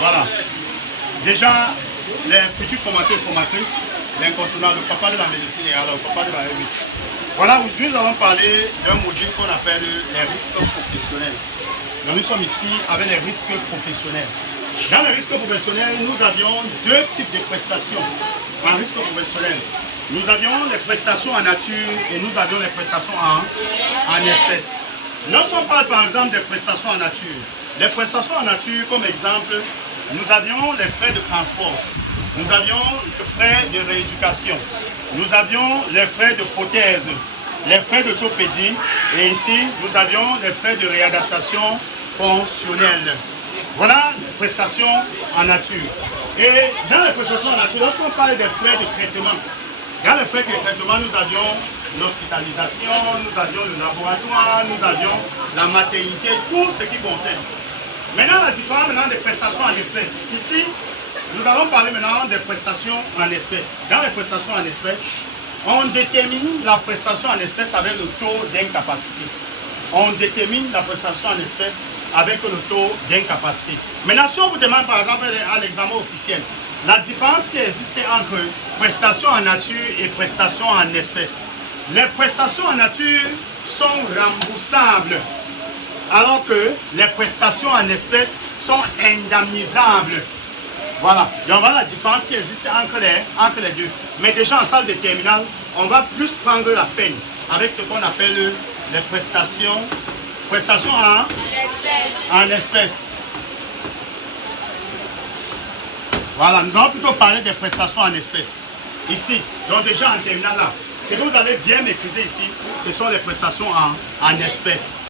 Voilà. Déjà, les futurs formateurs et formatrices, l'incontournable, le papa de la médecine et alors le papa de la R8. Voilà, aujourd'hui nous allons parler d'un module qu'on appelle les risques professionnels. Donc nous sommes ici avec les risques professionnels. Dans les risques professionnels, nous avions deux types de prestations en risque professionnel. Nous avions les prestations en nature et nous avions les prestations en espèces. Lorsqu'on parle par exemple des prestations en nature, les prestations en nature comme exemple, nous avions les frais de transport, nous avions les frais de rééducation, nous avions les frais de prothèse, les frais d'orthopédie et ici nous avions les frais de réadaptation fonctionnelle. Voilà les prestations en nature. Et dans les prestations en nature, lorsqu'on parle des frais de traitement, dans les frais de traitement, nous avions l'hospitalisation, nous avions le laboratoire, nous avions la maternité, tout ce qui concerne. Maintenant, la différence des prestations en espèces. Ici, nous allons parler maintenant des prestations en espèces. Dans les prestations en espèces, on détermine la prestation en espèces avec le taux d'incapacité. On détermine la prestation en espèces avec le taux d'incapacité. Maintenant, si on vous demande par exemple à l'examen officiel, la différence qui existe entre prestations en nature et prestations en espèces. Les prestations en nature sont remboursables, alors que les prestations en espèces sont indemnisables. Voilà, et on voit la différence qui existe entre les deux. Mais déjà en salle de terminale, on va plus prendre la peine avec ce qu'on appelle les prestations en espèces. Voilà, nous allons plutôt parler des prestations en espèces. Ici, donc déjà en terminale là, ce que vous allez bien maîtriser ici, ce sont les prestations en espèces.